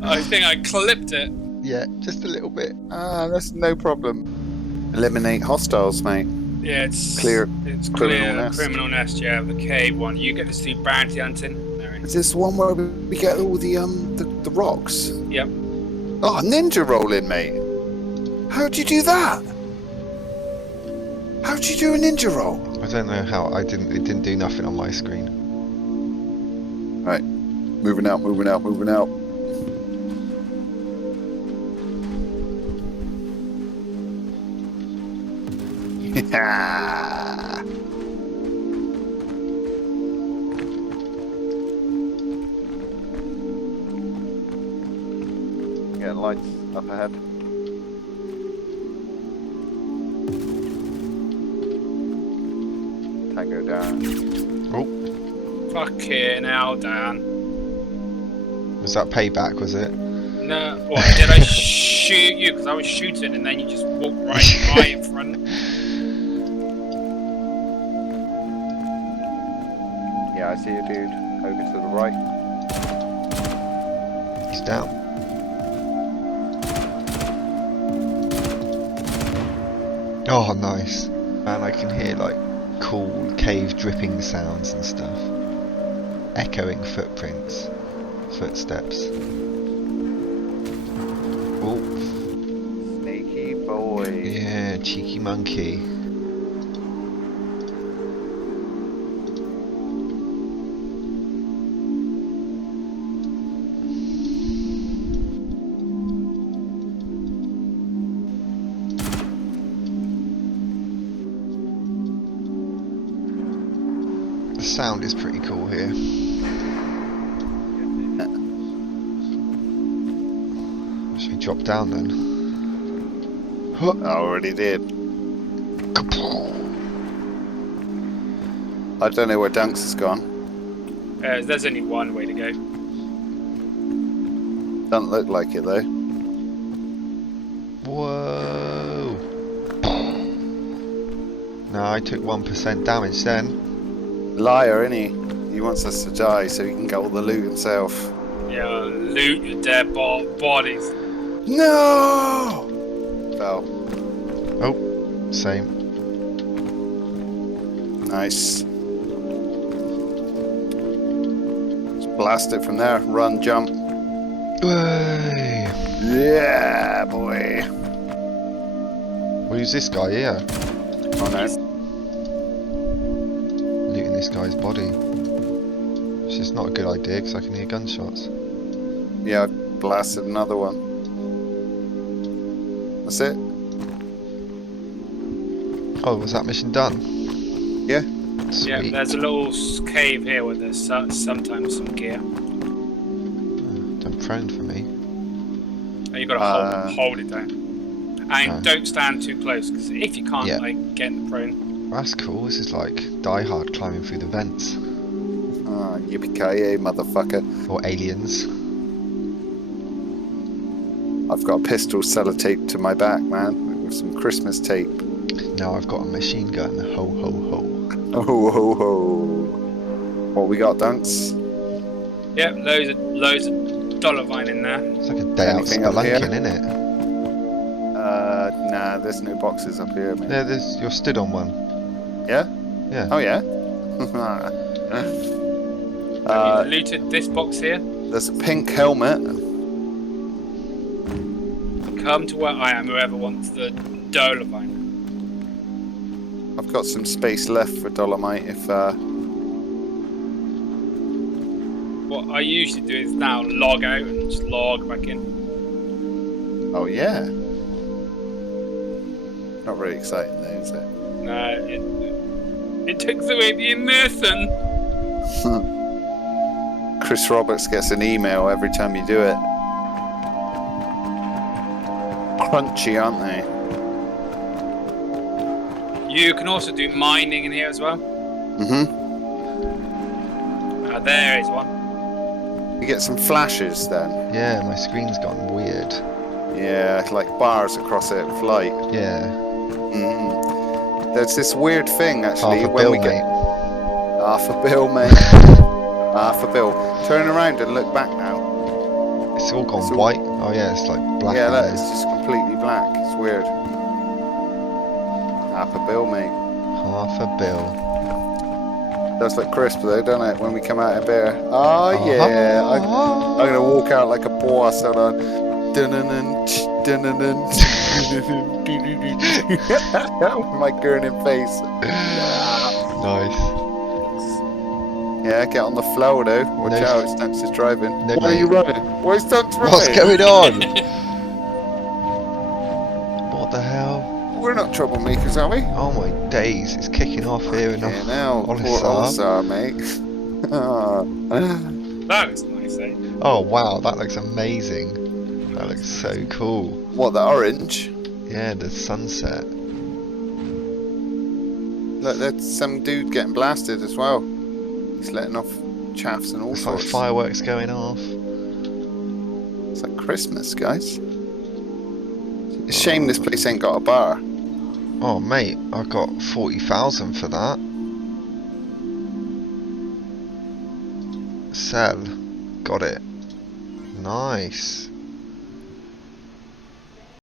I think I clipped it. Yeah, just a little bit. That's no problem. Eliminate hostiles, mate. Yeah, it's Clear criminal nest. Criminal nest, yeah, the cave one. You get to do bounty hunting. Is this one where we get all the rocks? Yep. Oh, ninja rolling, mate. How'd you do that? How'd you do a ninja roll? I don't know how. It didn't do nothing on my screen. Right, moving out. Yeah. Yeah, lights up ahead. Tango down. Oh, Fucking hell, Dan. was that payback? Was it? No, what, did I shoot you? Because I was shooting and then you just walked right in front. Yeah, I see you, dude. Over to the right. He's down. Oh, nice. Man, I can hear like cool cave dripping sounds and stuff. Echoing footprints. Footsteps. Oh. Sneaky boy. Yeah, cheeky monkey. The sound is pretty cool here. Should we drop down then? I already did. I don't know where Dunks has gone. There's only one way to go. Doesn't look like it though. Whoa! No, I took 1% damage then. Liar, innit? He wants us to die so he can get all the loot himself. Yeah, loot your dead bodies. No! Fell. Oh, same. Nice. Just blast it from there. Run, jump. Way. Yeah, boy. Who's this guy here? Oh no. Looting this guy's body. Which is not a good idea because I can hear gunshots. Yeah, I blasted another one. That's it? Oh, was that mission done? Yeah. Sweet. Yeah, there's a little cave here where there's sometimes some gear. Don't prone for me. You gotta hold it down. And don't stand too close, because if you can't, Yeah. like, get in the prone. That's cool. This is like Die Hard climbing through the vents. Ah, yippee-ki-yay, motherfucker. Or aliens. I've got a pistol sellotaped to my back, man, with some Christmas tape. Now I've got a machine gun. Ho ho ho. Oh ho ho. What we got, Dunks? Yeah, loads of dollar vine in there. It's like a day out Anything up here? spelunking, isn't it? Nah, there's no boxes up here, man. Yeah, you're stood on one. Yeah? Yeah. Oh yeah? Have you looted this box here? There's a pink helmet. Come to where I am, whoever wants the Dolomite. I've got some space left for Dolomite if What I usually do is now log out and just log back in. Oh yeah. Not very exciting though, is it? No, it takes away the immersion. Chris Roberts gets an email every time you do it. Crunchy, aren't they? You can also do mining in here as well. Mm-hmm. There is one. You get some flashes then. Yeah, my screen's gone weird. Yeah, like bars across it, flight. Yeah. Mm. There's this weird thing actually Half a when bill, we mate. get half a bill, mate. Half a bill. Turn around and look back now. It's all gone It's all- white. Oh yeah, it's like black. Yeah, in look, there. it's just completely black. It's weird. Half a bill, mate. Half a bill. Does look crisp though, doesn't it, when we come out of there? Oh yeah. I'm gonna walk out like a boss. Hold on. Dun-dun-dun, dun-dun-dun, with my gurning face. Nice. Yeah, get on the floor though. Watch No out, Stunts is driving. no, Why are you mate. running? Why is Stunts running? What's going on? What the hell? We're not troublemakers, are we? Oh my days, it's kicking off here in Yeah, now, poor Olisar. Olisar, mate. That is nice, eh? Oh wow, that looks amazing. That looks so cool. What, the orange? Yeah, the sunset. Look, there's some dude getting blasted as well. He's letting off chaffs and all It's like sorts. fireworks going off. It's like Christmas, guys. It's a shame this place ain't got a bar. Oh mate, I got 40,000 for that. Sell. Got it. Nice.